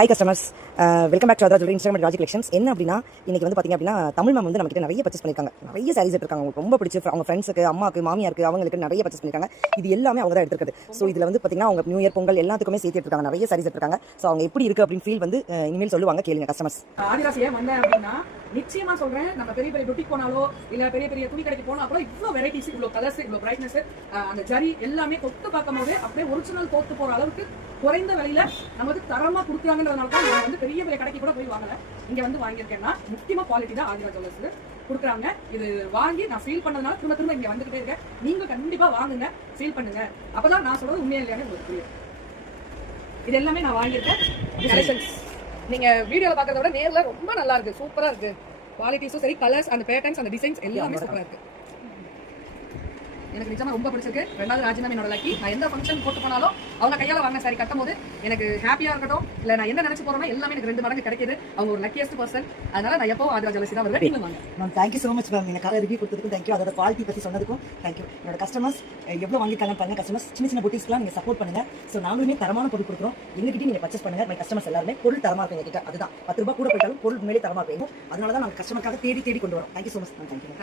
Hi customers, welcome back to other jewellery Instagram Raji collections. என்ன அப்படின்னா இன்னைக்கு வந்து பார்த்தீங்க அப்படின்னா தமிழ் மேம் வந்து நம்மகிட்ட நிறைய பர்ச்சேஸ் பண்ணியிருக்காங்க. நிறைய சாரீஸ் எடுத்துருக்காங்க. அவங்களுக்கு ரொம்ப பிடிச்சி அவங்க ஃப்ரெண்ட்ஸுக்கு, அம்மாவுக்கு, மாமியாருக்கு, அவங்களுக்கு நிறைய பர்ச்சேஸ் பண்ணியிருக்காங்க. இது எல்லாமே அவங்க தான் எடுத்துருக்குது. ஸோ இதில் வந்து பார்த்தீங்கன்னா அவங்க நியூ இயர், பொங்கல் எல்லாத்துக்குமே சேர்த்து எடுத்துருக்காங்க. நிறைய சாரீஸ் எடுத்துருக்காங்க. ஸோ அவங்க எப்படி இருக்குது அப்படின்னு ஃபீல் வந்து இனிமேல் சொல்லுவாங்க, கேளுங்க கஸ்டமர்ஸ். ஆதிராசியா வந்தேன் அப்படின்னா நிச்சயமா சொல்றேன், நம்ம பெரிய பெரிய புட்டிக் போனாலோ இல்ல பெரிய பெரிய துணி கடைக்கு போனா கூட இவ்வளவு வெரைட்டிஸ், இவ்வளவு கலர்ஸ், இவ்வளவு பிரைட்னஸ், அந்த ஜரி எல்லாமே தொட்டு பார்க்கும் போது அப்படியே ஒரிஜினல் தோத்து போற அளவுக்கு குறைந்த விலையில நமக்கு தரமா கொடுக்குறாங்கன்றதுனால தான் நான் வந்து பெரிய பெரிய கடைக்கு கூட போய் வாங்கல. இங்க வந்து வாங்கியிருக்கேன்னா முக்கியமா குவாலிட்டி தான் ஆதிரா ஜுவல்லர்ஸ் கொடுக்குறாங்க. இது வாங்கி நான் ஃபீல் பண்ணதுனால திரும்ப திரும்ப இங்க வந்துகிட்டே இருக்கேன். நீங்க கண்டிப்பா வாங்குங்க, ஃபீல் பண்ணுங்க. அப்பதான் நான் சொல்றது உண்மையா இல்லையானு உங்களுக்கு புரியும். இது எல்லாமே நான் வாங்கியிருக்கேன் கலெக்ஷன்ஸ். நீங்க வீடியோல பாக்குறத விட நேர்ல ரொம்ப நல்லா இருக்கு, சூப்பரா இருக்கு. குவாலிட்டிஸும் சரி, கலர்ஸ், அந்த பேட்டர்ன்ஸ், அந்த டிசைன்ஸ் எல்லாமே சூப்பரா இருக்கு. எனக்கு நிஜமா ரொம்ப பிடிச்சிருக்கு. ரெண்டாவது ராஜினாம் என்னோட லக்கி. நான் எந்த ஃபங்க்ஷன் போட்டு போனாலும் அவங்க கையால வாங்கின சாரி கட்டும் போது எனக்கு ஹாப்பியா இருக்கட்டும், இல்ல நான் என்ன நினைச்சு போறேன்னா எல்லாமே எனக்கு 2 மடங்கு கிடைக்குது. அவங்க ஒரு லக்கியஸ்ட் பர்சன். அதனால நான் எப்போ ஆதிரா ஜுவல்லர்ஸ் தான் வருவேன். நீங்க வாங்க ma'am. Thank you so much ma'am. எனக்கு கலர் ரிவ்யூ கொடுத்ததுக்கும் தேங்க்யூ. அதோட குவாலிட்டி பற்றி சொன்னதுக்கும் தேங்க்யூ. என்னோட கஸ்டமர்ஸ் எவ்வளோ வாங்கியிருக்காங்க பாருங்க. கஸ்டமர்ஸ் சின்ன சின்ன புட்டிஸ்க்குலாம் நீங்கள் சப்போர்ட் பண்ணுங்க. ஸோ நாங்களுமே தரமான பொருள் கொடுக்குறோம். எங்ககிட்ட நீங்கள் பர்ச்சேஸ் பண்ணுங்க. மை கஸ்டமர்ஸ் எல்லாருமே பொருள் தரமாக இருக்கும். எங்ககிட்ட அதுதான் 10 ரூபாய் கூட போயிட்டாலும் பொருள் மேலே தரமாக இருக்கும். அதனால தான் நாங்கள் கஸ்டமருக்காக தேடி தேடி கொண்டு வரோம். Thank you so much ma'am. Thank you.